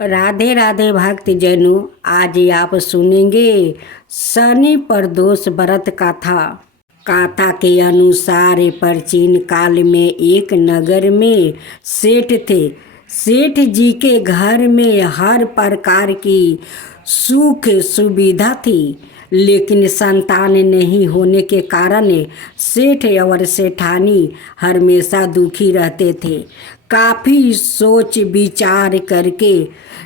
राधे राधे भक्तजनों, आज आप सुनेंगे शनि प्रदोष व्रत कथा। कथा के अनुसार प्राचीन काल में एक नगर में सेठ थे। सेठ जी के घर में हर प्रकार की सुख सुविधा थी, लेकिन संतान नहीं होने के कारण सेठ और सेठानी हमेशा दुखी रहते थे। काफ़ी सोच विचार करके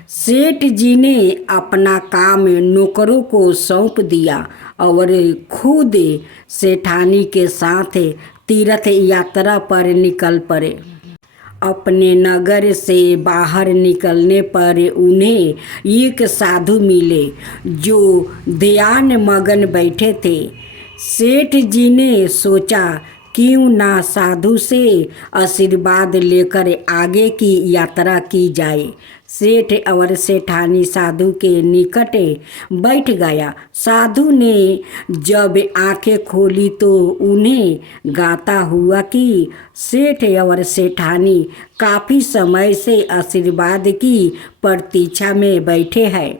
सेठ जी ने अपना काम नौकरों को सौंप दिया और खुद सेठानी के साथ तीर्थ यात्रा पर निकल पड़े। अपने नगर से बाहर निकलने पर उन्हें एक साधु मिले जो ध्यान मगन बैठे थे। सेठ जी ने सोचा क्यों ना साधु से आशीर्वाद लेकर आगे की यात्रा की जाए। सेठ और सेठानी साधु के निकट बैठ गया। साधु ने जब आंखें खोली तो उन्हें गाता हुआ कि सेठ और सेठानी काफ़ी समय से आशीर्वाद की प्रतीक्षा में बैठे हैं।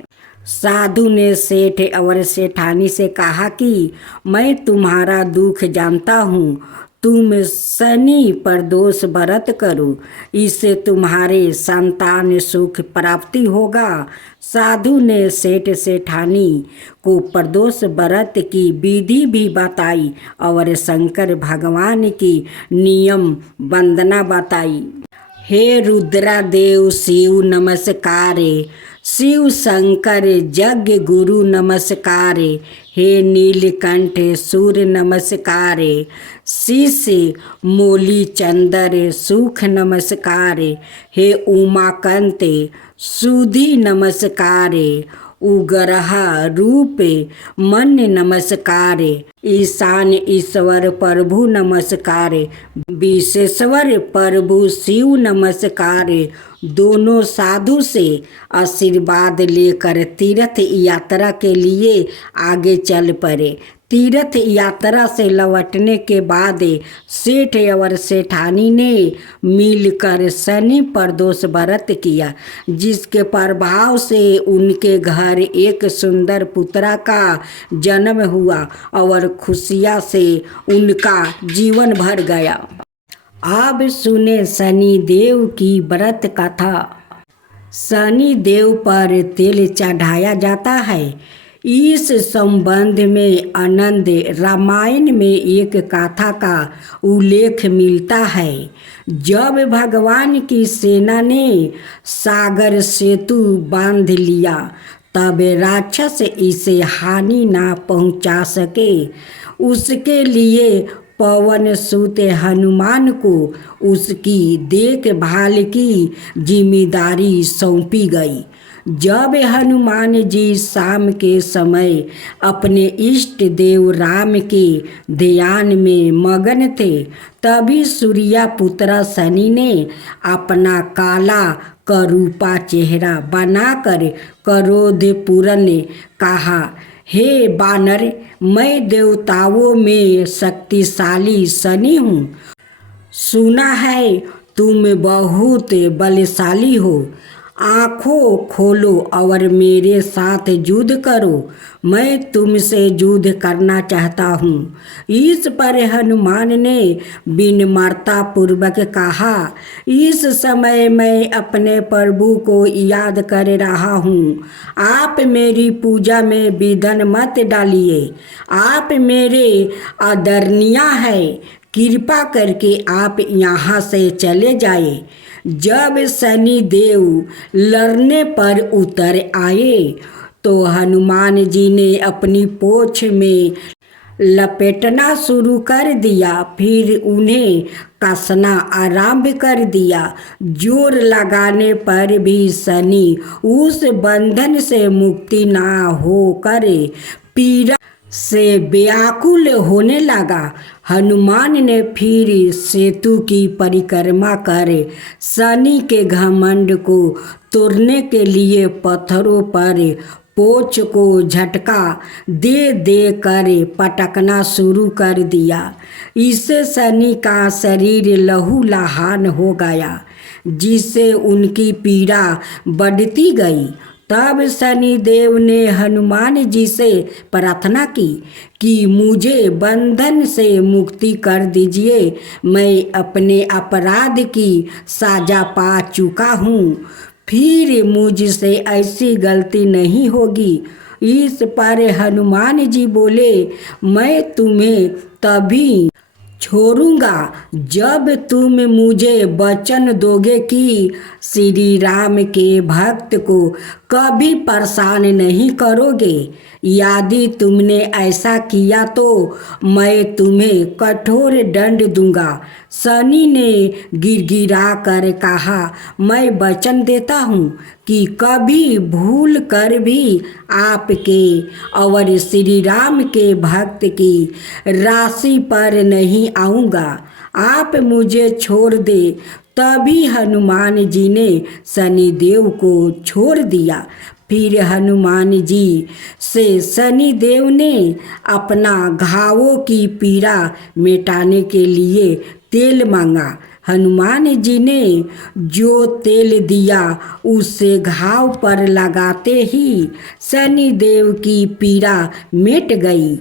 साधु ने सेठ और सेठानी से कहा कि मैं तुम्हारा दुख जानता हूँ, तुम शनि प्रदोष व्रत करो, इससे तुम्हारे संतान सुख प्राप्ति होगा। साधु ने सेठ सेठानी को प्रदोष व्रत की विधि भी बताई और शंकर भगवान की नियम वंदना बताई। हे रुद्रादेव शिव नमस्कार, शिव शंकर यज्ञ गुरु नमस्कार, हे नीलकंठ सूर्य नमस्कार, शिष्य मोली चंदर सुख नमस्कार, हे उमाकांत सुधि नमस्कार, उग्रहा रूप मन नमस्कार, ईशान ईश्वर प्रभु नमस्कार, विश्वेश्वर प्रभु शिव नमस्कार। दोनों साधु से आशीर्वाद लेकर तीर्थ यात्रा के लिए आगे चल पड़े। तीर्थ यात्रा से लौटने के बाद सेठ और सेठानी ने मिलकर शनि प्रदोष व्रत किया, जिसके प्रभाव से उनके घर एक सुंदर पुत्रा का जन्म हुआ और खुशियाँ से उनका जीवन भर गया। अब सुने शनि देव की व्रत कथा। शनि देव पर तेल चढ़ाया जाता है। इस संबंध में आनंद रामायण में एक कथा का उल्लेख मिलता है। जब भगवान की सेना ने सागर सेतु बांध लिया, तब राक्षस इसे हानि ना पहुंचा सके। उसके लिए पवन सुत हनुमान को उसकी देखभाल की जिम्मेदारी सौंपी गई। जब हनुमान जी शाम के समय अपने इष्ट देव राम के ध्यान में मगन थे, तभी सूर्या पुत्र शनि ने अपना काला करूपा चेहरा बनाकर क्रोधपूर्ण कहा, हे बानर, मैं देवताओं में शक्तिशाली शनि हूँ। सुना है तुम बहुत बलशाली हो। आँखों खोलो और मेरे साथ युद्ध करो। मैं तुमसे युद्ध करना चाहता हूँ। इस पर हनुमान ने विनम्रता पूर्वक कहा, इस समय मैं अपने प्रभु को याद कर रहा हूँ। आप मेरी पूजा में विघ्न मत डालिए। आप मेरे आदरणीय हैं। कृपा करके आप यहाँ से चले जाए। जब शनि देव लड़ने पर उतर आए तो हनुमान जी ने अपनी पोछ में लपेटना शुरू कर दिया, फिर उन्हें कसना आरंभ कर दिया। जोर लगाने पर भी शनि उस बंधन से मुक्ति ना होकर पीड़ा से व्याकुल होने लगा। हनुमान ने फिर सेतु की परिक्रमा कर शनि के घमंड को तोड़ने के लिए पत्थरों पर पोच को झटका दे दे कर पटकना शुरू कर दिया। इससे शनि का शरीर लहूलुहान हो गया, जिससे उनकी पीड़ा बढ़ती गई। तब शनिदेव ने हनुमान जी से प्रार्थना की कि मुझे बंधन से मुक्ति कर दीजिए। मैं अपने अपराध की सजा पा चुका हूँ, फिर मुझसे ऐसी गलती नहीं होगी। इस पर हनुमान जी बोले, मैं तुम्हें तभी छोड़ूंगा जब तुम मुझे वचन दोगे कि श्री राम के भक्त को कभी परेशान नहीं करोगे। यदि तुमने ऐसा किया तो मैं तुम्हें कठोर दंड दूंगा। शनि ने गिड़गिड़ा कर कहा, मैं वचन देता हूँ कि कभी भूल कर भी आपके और श्री राम के भक्त की राशि पर नहीं आऊँगा। आप मुझे छोड़ दे। तभी हनुमान जी ने शनिदेव को छोड़ दिया। फिर हनुमान जी से शनिदेव ने अपना घावों की पीड़ा मिटाने के लिए तेल मांगा। हनुमान जी ने जो तेल दिया उससे घाव पर लगाते ही शनिदेव की पीड़ा मिट गई।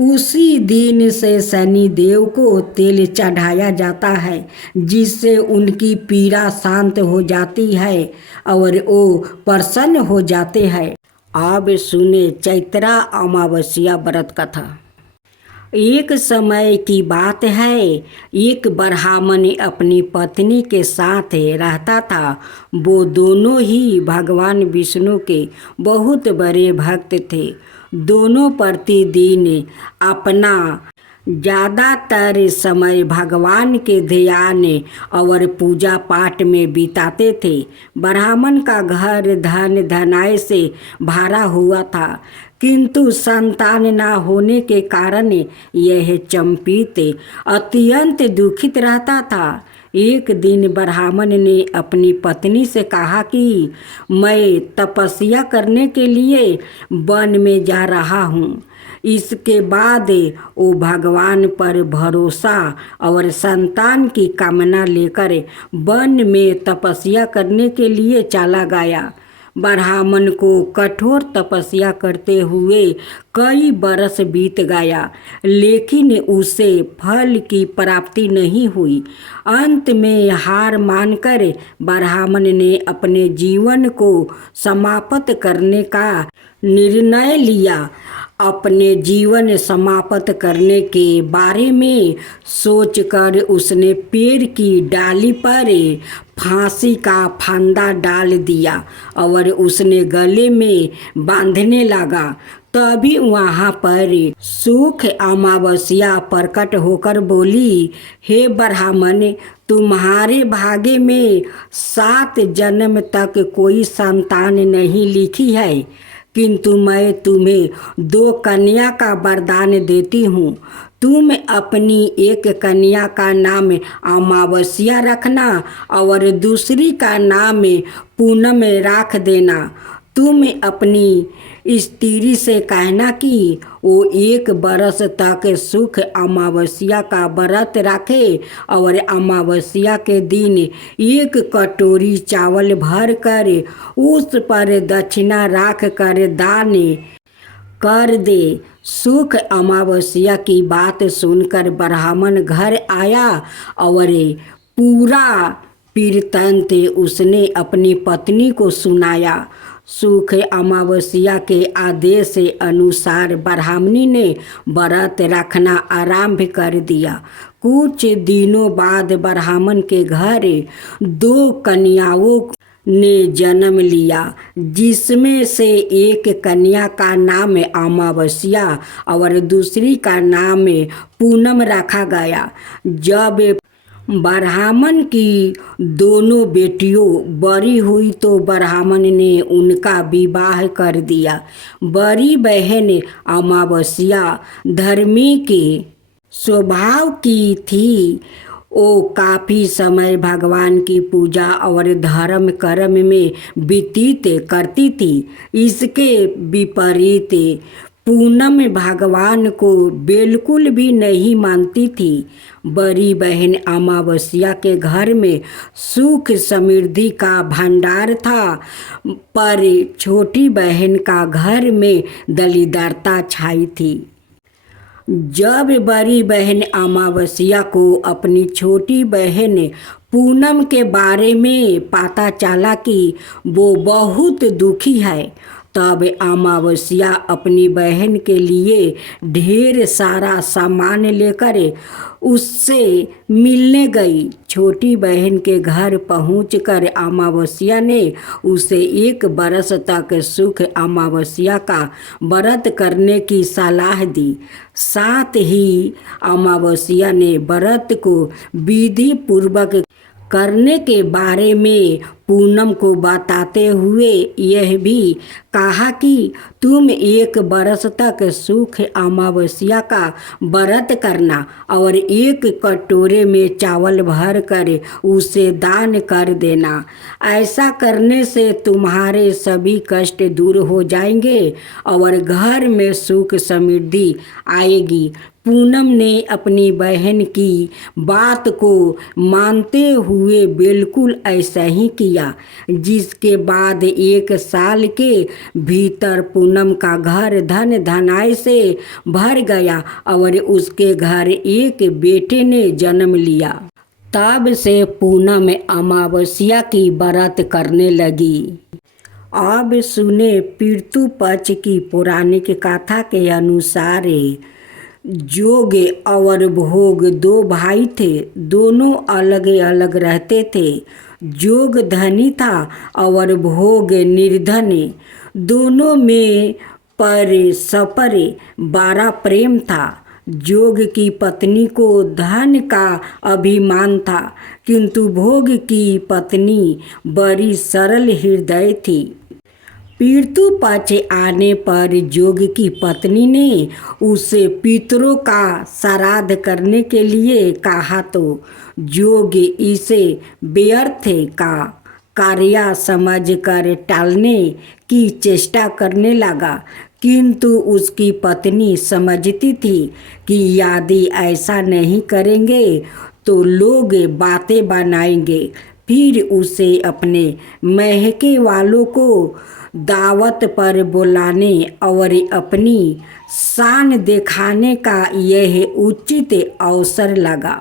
उसी दिन से शनिदेव को तेल चढ़ाया जाता है, जिससे उनकी पीड़ा शांत हो जाती है और वो प्रसन्न हो जाते हैं। अब सुने चैत्रा अमावस्या व्रत कथा। एक समय की बात है, एक ब्राह्मण अपनी पत्नी के साथ रहता था। वो दोनों ही भगवान विष्णु के बहुत बड़े भक्त थे। दोनों प्रतिदिन अपना ज़्यादातर समय भगवान के ध्यान और पूजा पाठ में बिताते थे। ब्राह्मण का घर धन धनाय से भरा हुआ था, किंतु संतान न होने के कारण यह चंपित अत्यंत दुखित रहता था। एक दिन ब्राह्मण ने अपनी पत्नी से कहा कि मैं तपस्या करने के लिए वन में जा रहा हूँ। इसके बाद वो भगवान पर भरोसा और संतान की कामना लेकर वन में तपस्या करने के लिए चला गया। ब्राह्मण को कठोर तपस्या करते हुए कई बरस बीत गया, लेकिन उसे फल की प्राप्ति नहीं हुई। अंत में हार मानकर ब्राह्मण ने अपने जीवन को समाप्त करने का निर्णय लिया। अपने जीवन समाप्त करने के बारे में सोचकर उसने पेड़ की डाली पर फांसी का फंदा डाल दिया और उसने गले में बांधने लगा। तभी वहाँ पर सुख अमावस्या प्रकट होकर बोली, हे ब्राह्मण, तुम्हारे भाग्य में 7 जन्म तक कोई संतान नहीं लिखी है, किंतु मैं तुम्हें 2 कन्या का वरदान देती हूँ। तुम अपनी एक कन्या का नाम अमावस्या रखना और दूसरी का नाम पूनम रख देना। तुम अपनी स्त्री से कहना कि वो 1 बरस तक सुख अमावस्या का व्रत रखे और अमावस्या के दिन 1 कटोरी चावल भर कर उस पर दक्षिणा रख कर दान कर दे। सुख अमावस्या की बात सुनकर ब्राह्मण घर आया और पूरा वृत्तांत उसने अपनी पत्नी को सुनाया। सुख अमावस्या के आदेश अनुसार ब्राह्मणी ने व्रत रखना आरंभ कर दिया। कुछ दिनों बाद ब्राह्मण के घर 2 कन्याओं ने जन्म लिया, जिसमें से एक कन्या का नाम अमावस्या और दूसरी का नाम पूनम रखा गया। जब ब्राह्मण की दोनों बेटियों बड़ी हुई तो ब्राह्मण ने उनका विवाह कर दिया। बड़ी बहन अमावस्या धर्मी के स्वभाव की थी। वो काफ़ी समय भगवान की पूजा और धर्म कर्म में व्यतीत करती थी। इसके विपरीत पूनम भगवान को बिल्कुल भी नहीं मानती थी। बड़ी बहन अमावस्या के घर में सुख समृद्धि का भंडार था, पर छोटी बहन का घर में दरिद्रता छाई थी। जब बड़ी बहन अमावस्या को अपनी छोटी बहन पूनम के बारे में पता चला कि वो बहुत दुखी है, तब अमावस्या अपनी बहन के लिए ढेर सारा सामान लेकर उससे मिलने गई। छोटी बहन के घर पहुंचकर अमावस्या ने उसे 1 बरस तक सुख अमावस्या का व्रत करने की सलाह दी। साथ ही अमावस्या ने व्रत को विधि पूर्वक करने के बारे में पूनम को बताते हुए यह भी कहा कि तुम 1 बरस तक सुख अमावस्या का व्रत करना और 1 कटोरे में चावल भर कर उसे दान कर देना। ऐसा करने से तुम्हारे सभी कष्ट दूर हो जाएंगे और घर में सुख समृद्धि आएगी। पूनम ने अपनी बहन की बात को मानते हुए बिल्कुल ऐसा ही किया, जिसके बाद 1 साल के भीतर पूनम का घर धन धनाई से भर गया और उसके घर एक बेटे ने जन्म लिया। तब से पूनम अमावस्या की व्रत करने लगी। अब सुने पितृ पक्ष की पौराणिक कथा के अनुसार जोग और भोग 2 भाई थे। दोनों अलग अलग रहते थे। जोग धनी था और भोग निर्धन। दोनों में परस्पर बड़ा प्रेम था। जोग की पत्नी को धन का अभिमान था, किंतु भोग की पत्नी बड़ी सरल हृदय थी। पितृ पक्ष आने पर जोग की पत्नी ने उसे पितरों का श्राद्ध करने के लिए कहा, तो जोग इसे व्यर्थ का कार्य समझकर टालने की चेष्टा करने लगा, किंतु उसकी पत्नी समझती थी कि यदि ऐसा नहीं करेंगे तो लोग बातें बनाएंगे, फिर उसे अपने महके वालों को दावत पर बुलाने और अपनी शान दिखाने का यह उचित अवसर लगा।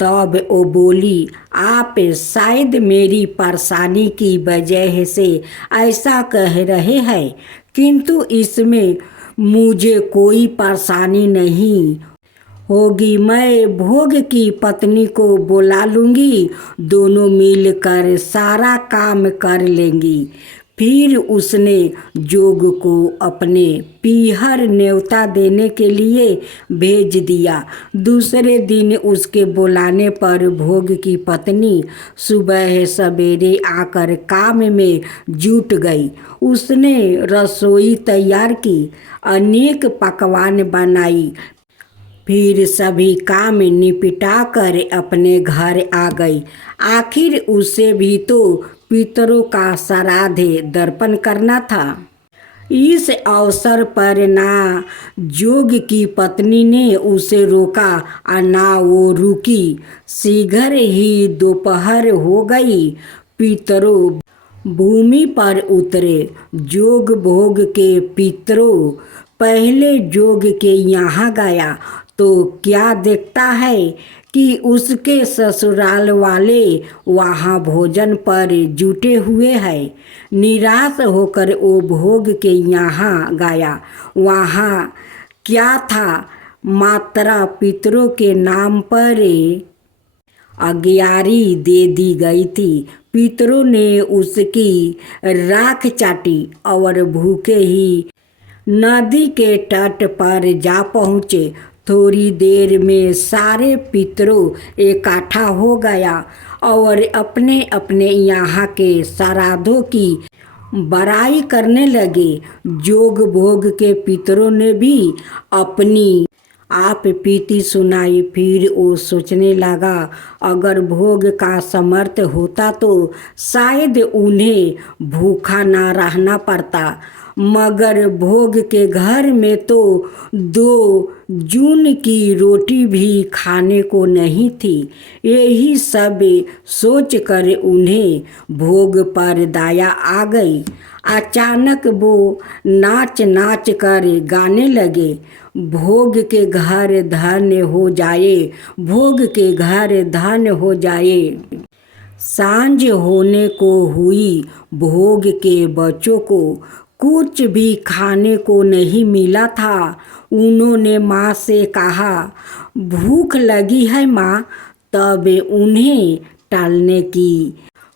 तब वो बोली, आप शायद मेरी परेशानी की वजह से ऐसा कह रहे हैं, किंतु इसमें मुझे कोई परेशानी नहीं होगी। मैं भोग की पत्नी को बुला लूँगी, दोनों मिलकर सारा काम कर लेंगी। फिर उसने जोग को अपने पीहर न्योता देने के लिए भेज दिया। दूसरे दिन उसके बुलाने पर भोग की पत्नी सुबह सवेरे आकर काम में जुट गई। उसने रसोई तैयार की, अनेक पकवान बनाई, फिर सभी काम निपटा कर अपने घर आ गई। आखिर उसे भी तो पितरों का श्राद्ध तर्पण करना था। इस अवसर पर ना जोग की पत्नी ने उसे रोका और ना वो रुकी। शीघ्र ही दोपहर हो गई। पितरों भूमि पर उतरे। जोग भोग के पितरों पहले जोग के यहाँ गया तो क्या देखता है कि उसके ससुराल वाले वहाँ भोजन पर जुटे हुए हैं। निराश होकर वो भोग के यहाँ गया। वहाँ क्या था, मात्रा पितरों के नाम पर अग्यारी दे दी गई थी। पितरों ने उसकी राख चाटी और भूखे ही नदी के तट पर जा पहुँचे। थोड़ी देर में सारे पितरों इकट्ठा हो गया और अपने अपने यहाँ के श्राद्धों की बड़ाई करने लगे। जोग भोग के पितरों ने भी अपनी आप पीती सुनाई। फिर वो सोचने लगा, अगर भोग का समर्थ होता तो शायद उन्हें भूखा ना रहना पड़ता, मगर भोग के घर में तो 2 जून की रोटी भी खाने को नहीं थी। यही सब सोचकर उन्हें भोग पर दया आ गई। अचानक वो नाच नाच कर गाने लगे, भोग के घर धन्य हो जाए, भोग के घर धन्य हो जाए। सांझ होने को हुई, भोग के बच्चों को कुछ भी खाने को नहीं मिला था। उन्होंने माँ से कहा, भूख लगी है माँ। तब उन्हें टालने की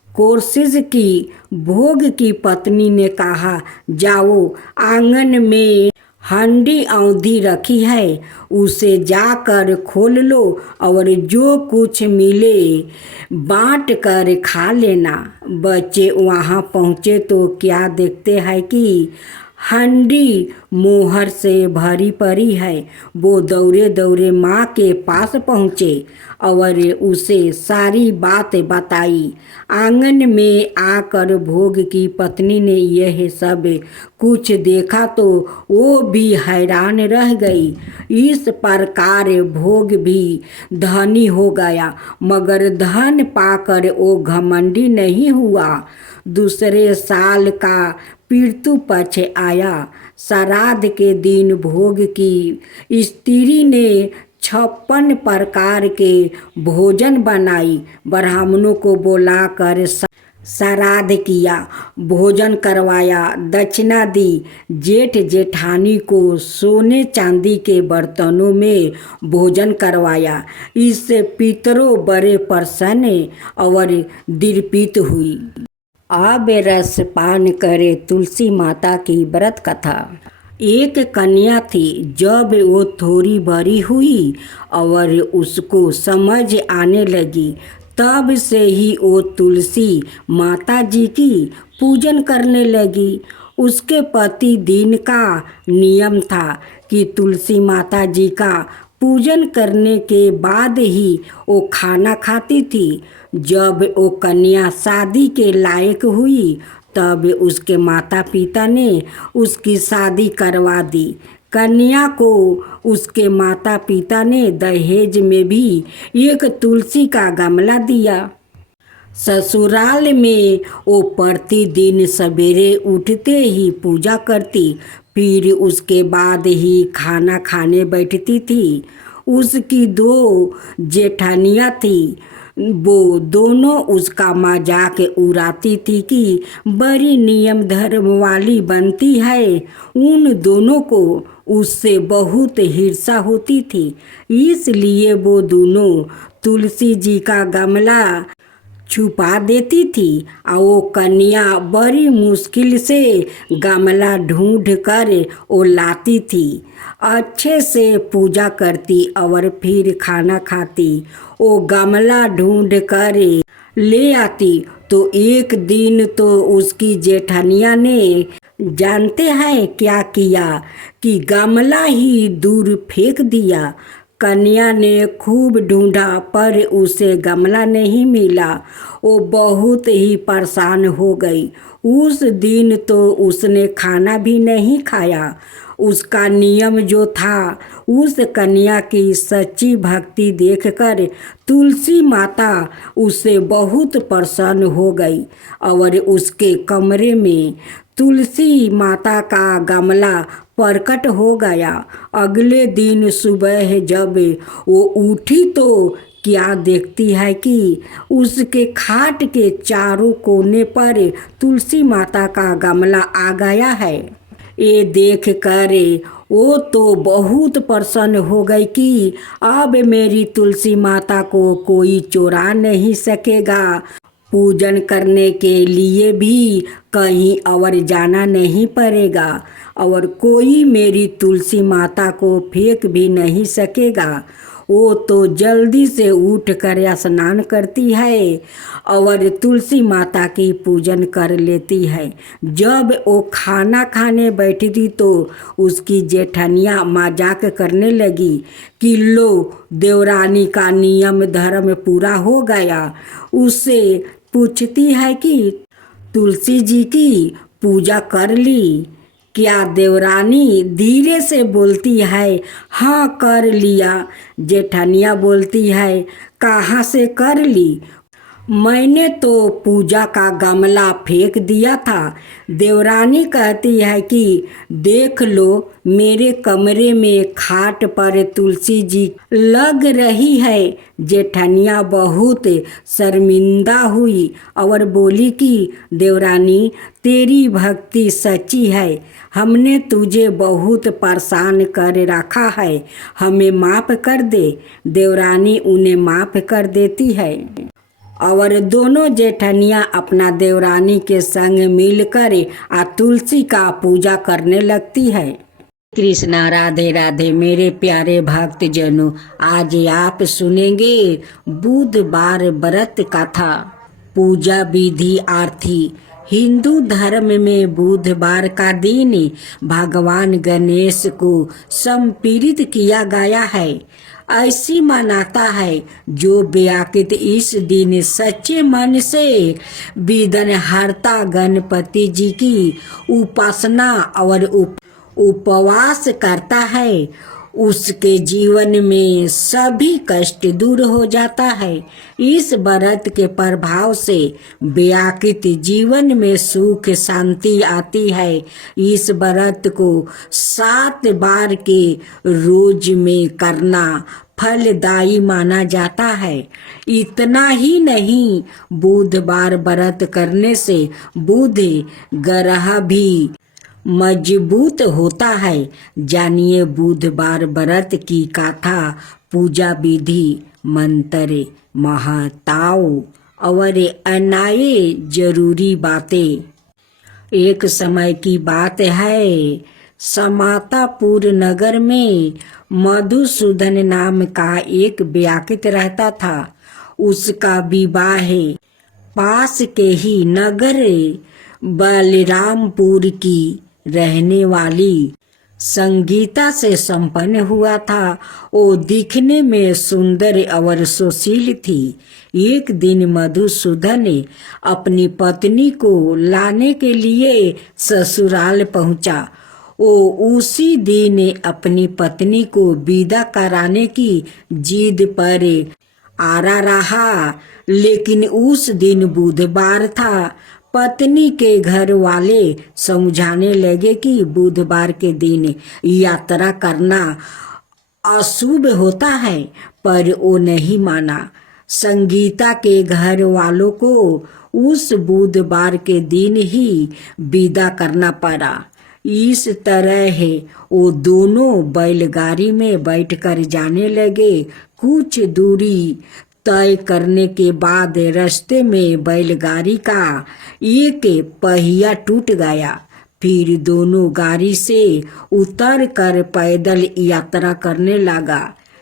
कोशिश की। भोग की पत्नी ने कहा, जाओ, आंगन में हंडी औंधी रखी है, उसे जाकर खोल लो और जो कुछ मिले बांट कर खा लेना। बच्चे वहाँ पहुँचे तो क्या देखते हैं कि हंडी मोहर से भरी पड़ी है। वो दौड़े दौड़े माँ के पास पहुँचे और उसे सारी बात बताई। आंगन में आकर भोग की पत्नी ने यह सब कुछ देखा तो वो भी हैरान रह गई। इस प्रकार भोग भी धनी हो गया, मगर धन पाकर वो घमंडी नहीं हुआ। दूसरे साल का पितृ पक्ष आया। श्राद्ध के दिन भोग की स्त्री ने 56 प्रकार के भोजन बनाई। ब्राह्मणों को बुलाकर श्राद्ध किया, भोजन करवाया, दक्षिणा दी। जेठ जेठानी को सोने चांदी के बर्तनों में भोजन करवाया। इससे पितरों बड़े प्रसन्न और दीर्पित हुई। अब रस पान करे तुलसी माता की व्रत कथा। एक कन्या थी। जब वो थोड़ी बड़ी हुई और उसको समझ आने लगी, तब से ही वो तुलसी माता जी की पूजन करने लगी। उसके पति दिन का नियम था कि तुलसी माता जी का पूजन करने के बाद ही वो खाना खाती थी। जब वो कन्या शादी के लायक हुई, तब उसके माता पिता ने उसकी शादी करवा दी। कन्या को उसके माता पिता ने दहेज में भी एक तुलसी का गमला दिया। ससुराल में वो प्रतिदिन सवेरे उठते ही पूजा करती, फिर उसके बाद ही खाना खाने बैठती थी। उसकी 2 जेठानियाँ थी। वो दोनों उसका मजाक उड़ाती थी कि बड़ी नियम धर्म वाली बनती है। उन दोनों को उससे बहुत ईर्ष्या होती थी, इसलिए वो दोनों तुलसी जी का गमला छुपा देती थी और वो कन्या बड़ी मुश्किल से गमला ढूंढ कर वो लाती थी। अच्छे से पूजा करती और फिर खाना खाती। वो गमला ढूंढ कर ले आती तो एक दिन तो उसकी जेठानिया ने जानते हैं क्या किया कि गमला ही दूर फेंक दिया। कन्या ने खूब ढूंढा पर उसे गमला नहीं मिला। वो बहुत ही परेशान हो गई। उस दिन तो उसने खाना भी नहीं खाया। उसका नियम जो था, उस कन्या की सच्ची भक्ति देखकर तुलसी माता उससे बहुत प्रसन्न हो गई और उसके कमरे में तुलसी माता का गमला प्रकट हो गया। अगले दिन सुबह जब वो उठी तो क्या देखती है कि उसके खाट के चारों कोने पर तुलसी माता का गमला आ गया है। ये देख कर वो तो बहुत प्रसन्न हो गई कि अब मेरी तुलसी माता को कोई चुरा नहीं सकेगा। पूजन करने के लिए भी कहीं और जाना नहीं पड़ेगा और कोई मेरी तुलसी माता को फेंक भी नहीं सकेगा। वो तो जल्दी से उठ कर स्नान करती है और तुलसी माता की पूजन कर लेती है। जब वो खाना खाने बैठी थी तो उसकी जेठनिया मजाक करने लगी कि लो देवरानी का नियम धर्म पूरा हो गया। उससे पूछती है कि तुलसी जी की पूजा कर ली क्या? देवरानी धीरे से बोलती है हाँ कर लिया। जेठनिया बोलती है कहाँ से कर ली? मैंने तो पूजा का गमला फेंक दिया था। देवरानी कहती है कि देख लो मेरे कमरे में खाट पर तुलसी जी लग रही है। जेठनिया बहुत शर्मिंदा हुई और बोली कि देवरानी तेरी भक्ति सच्ची है, हमने तुझे बहुत परेशान कर रखा है, हमें माफ़ कर दे। देवरानी उन्हें माफ़ कर देती है और दोनों जेठनियाँ अपना देवरानी के संग मिलकर तुलसी का पूजा करने लगती है। कृष्णा राधे राधे। मेरे प्यारे भक्त जनों, आज आप सुनेंगे बुधवार व्रत कथा। पूजा विधि आरती। हिंदू धर्म में बुधवार का दिन भगवान गणेश को समर्पित किया गया है। ऐसी मान्यता है जो व्याकृत इस दिन सच्चे मन से विघ्नहर्ता गणपति जी की उपासना और उपवास करता है, उसके जीवन में सभी कष्ट दूर हो जाता है। इस व्रत के प्रभाव से व्याकृत जीवन में सुख शांति आती है। इस व्रत को 7 बार के रोज में करना फलदायी माना जाता है। इतना ही नहीं, बुधवार व्रत करने से बुध ग्रह भी मजबूत होता है। जानिए बुधवार व्रत की कथा, पूजा विधि, मंत्र, महताओं और अन्य जरूरी बातें। एक समय की बात है, समातापुर नगर में मधुसूदन नाम का एक व्याकृत रहता था। उसका विवाह पास के ही नगर बलरामपुर की रहने वाली संगीता से संपन्न हुआ था। वो दिखने में सुंदर और सुशील थी। एक दिन मधुसूदन ने अपनी पत्नी को लाने के लिए ससुराल पहुंचा। वो उसी दिन अपनी पत्नी को विदा कराने की जिद पर आरा रहा, लेकिन उस दिन बुधवार था। पत्नी के घर वाले समझाने लगे कि बुधवार के दिन यात्रा करना अशुभ होता है, पर वो नहीं माना। संगीता के घर वालों को उस बुधवार के दिन ही विदा करना पड़ा। इस तरह वो दोनों बैलगाड़ी में बैठकर जाने लगे। कुछ दूरी तय करने के बाद रास्ते में बैलगाड़ी का एक पहिया टूट गया। फिर दोनों गाड़ी से उतर कर पैदल यात्रा करने लगा।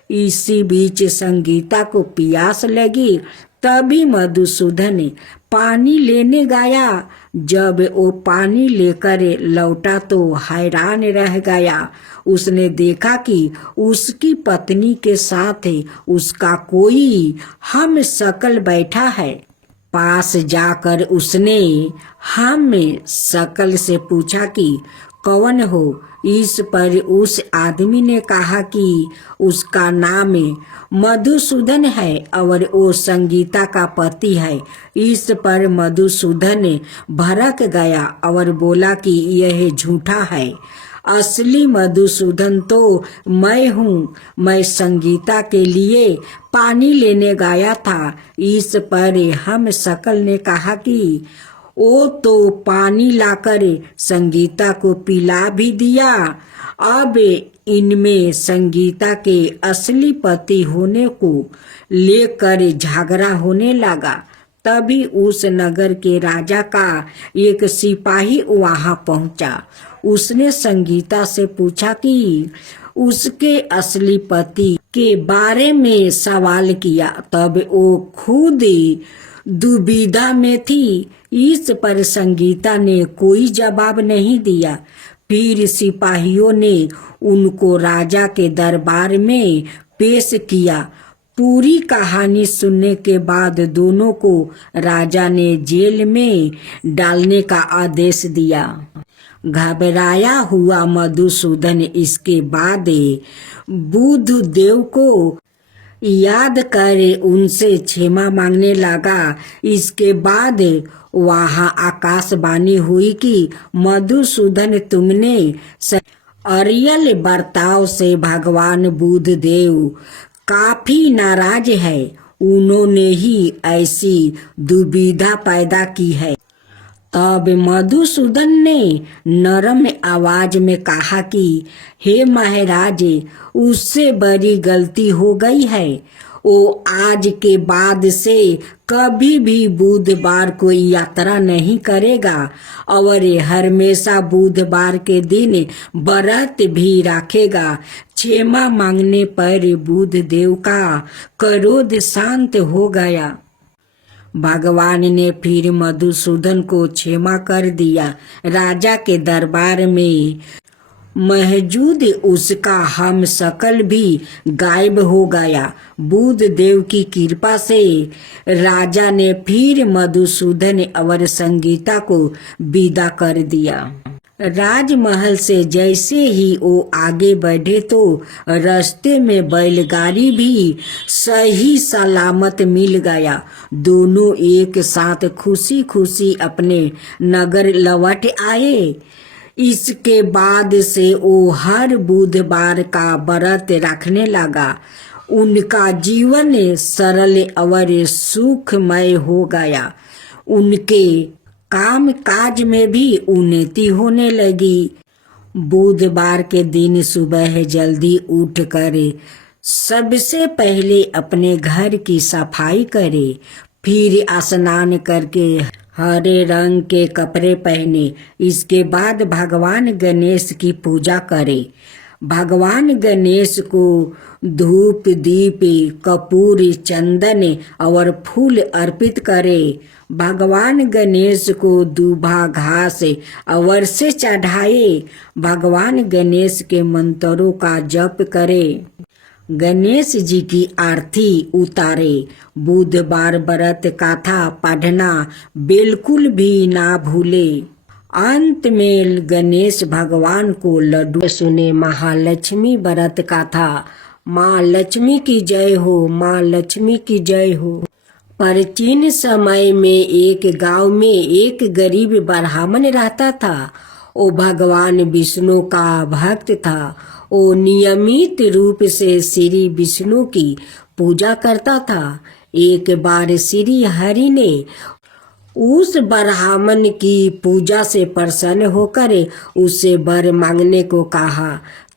इसी बीच संगीता को प्यास लगी। तभी मधुसूदन पानी लेने गया। जब वो पानी लेकर लौटा तो हैरान रह गया। उसने देखा कि उसकी पत्नी के साथ उसका कोई हम शकल बैठा है। पास जाकर उसने हम शकल से पूछा कि कौन हो। इस पर उस आदमी ने कहा कि उसका नाम मधुसूदन है और वो संगीता का पति है। इस पर मधुसूदन भड़क गया और बोला कि यह झूठा है, असली मधुसूदन तो मैं हूँ। मैं संगीता के लिए पानी लेने गया था। इस पर हम शकल ने कहा कि वो तो पानी लाकर संगीता को पिला भी दिया। अब इनमें संगीता के असली पति होने को लेकर झगड़ा होने लगा। तभी उस नगर के राजा का एक सिपाही वहां पहुंचा। उसने संगीता से पूछा कि उसके असली पति के बारे में सवाल किया। तब वो खुद दुविधा में थी। इस पर संगीता ने कोई जवाब नहीं दिया। फिर सिपाहियों ने उनको राजा के दरबार में पेश किया। पूरी कहानी सुनने के बाद दोनों को राजा ने जेल में डालने का आदेश दिया। घबराया हुआ मधुसूदन इसके बाद बुद्धदेव को याद कर उनसे क्षमा मांगने लगा। इसके बाद वहाँ आकाशवाणी हुई कि मधुसूदन, तुमने अरियल बर्ताव से भगवान बुद्धदेव काफी नाराज है। उन्होंने ही ऐसी दुविधा पैदा की है। तब मधुसूदन ने नरम आवाज में कहा कि हे महाराज, उससे बड़ी गलती हो गई है। वो आज के बाद से कभी भी बुधवार को यात्रा नहीं करेगा और हमेशा बुधवार के दिन व्रत भी रखेगा। क्षमा मांगने पर बुद्धदेव का क्रोध शांत हो गया। भगवान ने फिर मधुसूदन को क्षमा कर दिया। राजा के दरबार में मौजूद उसका हम शकल भी गायब हो गया। बुद्धदेव की कृपा से राजा ने फिर मधुसूदन और संगीता को विदा कर दिया। राजमहल से जैसे ही वो आगे बढ़े तो रास्ते में बैलगाड़ी भी सही सलामत मिल गया। दोनों एक साथ खुशी खुशी अपने नगर लौट आए। इसके बाद से वो हर बुधवार का व्रत रखने लगा। उनका जीवन सरल और सुखमय हो गया। उनके काम काज में भी उन्नति होने लगी। बुधवार के दिन सुबह जल्दी उठकर सबसे पहले अपने घर की सफाई करे, फिर स्नान करके हरे रंग के कपड़े पहने। इसके बाद भगवान गणेश की पूजा करे। भगवान गणेश को धूप, दीप, कपूर, चंदन और फूल अर्पित करे। भगवान गणेश को दूबा घास अवश्य चढ़ाए। भगवान गणेश के मंत्रों का जप करे। गणेश जी की आरती उतारे। बुधवार व्रत कथा पढ़ना बिल्कुल भी ना भूले। अंत में गणेश भगवान को लड्डू सुने। महालक्ष्मी व्रत कथा। माँ लक्ष्मी की जय हो, माँ लक्ष्मी की जय हो। प्राचीन समय में एक गांव में एक गरीब ब्राह्मण रहता था। वो भगवान विष्णु का भक्त था। वो नियमित रूप से श्री विष्णु की पूजा करता था। एक बार श्री हरि ने उस ब्राह्मण की पूजा से प्रसन्न होकर उससे वर मांगने को कहा।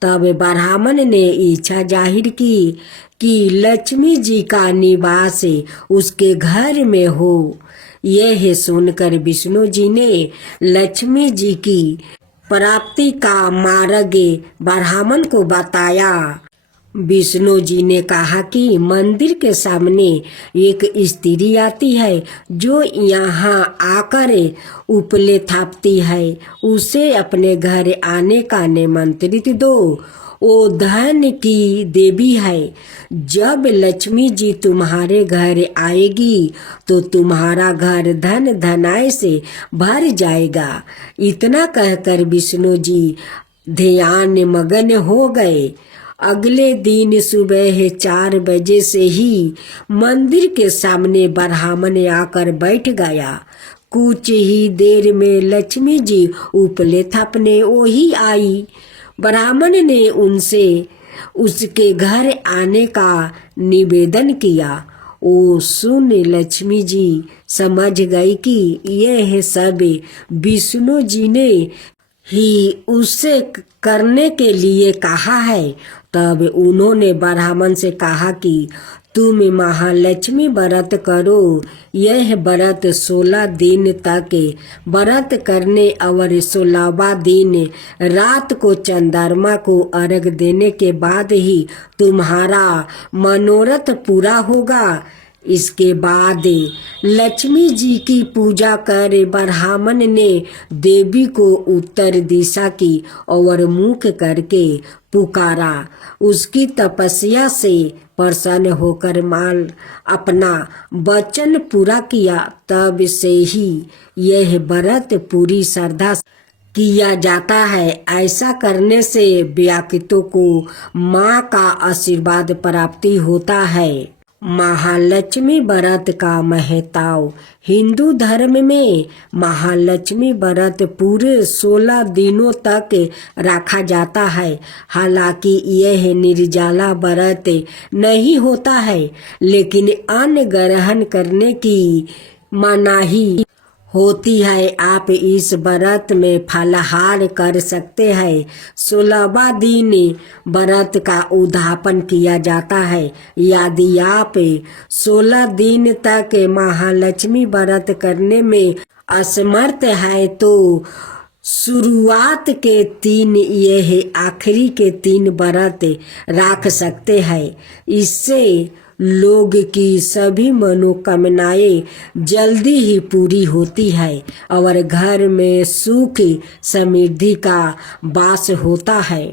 तब ब्राह्मण ने इच्छा जाहिर की कि लक्ष्मी जी का निवास उसके घर में हो। यह सुनकर विष्णु जी ने लक्ष्मी जी की प्राप्ति का मार्ग ब्राह्मण को बताया। विष्णु जी ने कहा कि मंदिर के सामने एक स्त्री आती है जो यहाँ आकर उपले थापती है। उसे अपने घर आने का निमंत्रित दो। वो धन की देवी है। जब लक्ष्मी जी तुम्हारे घर आएगी तो तुम्हारा घर धन धनाय से भर जाएगा। इतना कहकर विष्णु जी ध्यान मगन हो गए। अगले दिन सुबह 4 बजे से ही मंदिर के सामने ब्राह्मण आकर बैठ गया। कुछ ही देर में लक्ष्मी जी उपले थापने वही आई। ब्राह्मण ने उनसे उसके घर आने का निवेदन किया। वो सुन लक्ष्मी जी समझ गई कि यह सब विष्णु जी ने ही उससे करने के लिए कहा है। तब उन्होंने ब्राह्मण से कहा कि तुम महालक्ष्मी व्रत करो। यह व्रत 16 दिन तक व्रत करने और 16वां दिन रात को चंद्रमा को अर्घ देने के बाद ही तुम्हारा मनोरथ पूरा होगा। इसके बाद लक्ष्मी जी की पूजा कर ब्राह्मण ने देवी को उत्तर दिशा की ओर मुख करके पुकारा। उसकी तपस्या से प्रसन्न होकर माल अपना वचन पूरा किया। तब से ही यह व्रत पूरी श्रद्धा किया जाता है। ऐसा करने से व्याकुतों को माँ का आशीर्वाद प्राप्ति होता है। महालक्ष्मी व्रत का महत्व। हिंदू धर्म में महालक्ष्मी व्रत पूरे 16 दिनों तक रखा जाता है। हालांकि यह निर्जला व्रत नहीं होता है, लेकिन अन्न ग्रहण करने की मनाही होती है। आप इस व्रत में फलाहार कर सकते हैं। 16वां दिन व्रत का उद्यापन किया जाता है। यदि आप 16 दिन तक महालक्ष्मी व्रत करने में असमर्थ है तो शुरुआत के 3 यह आखिरी के 3 व्रत रख सकते हैं। इससे लोग की सभी मनोकामनाएं जल्दी ही पूरी होती है और घर में सुख समृद्धि का वास होता है।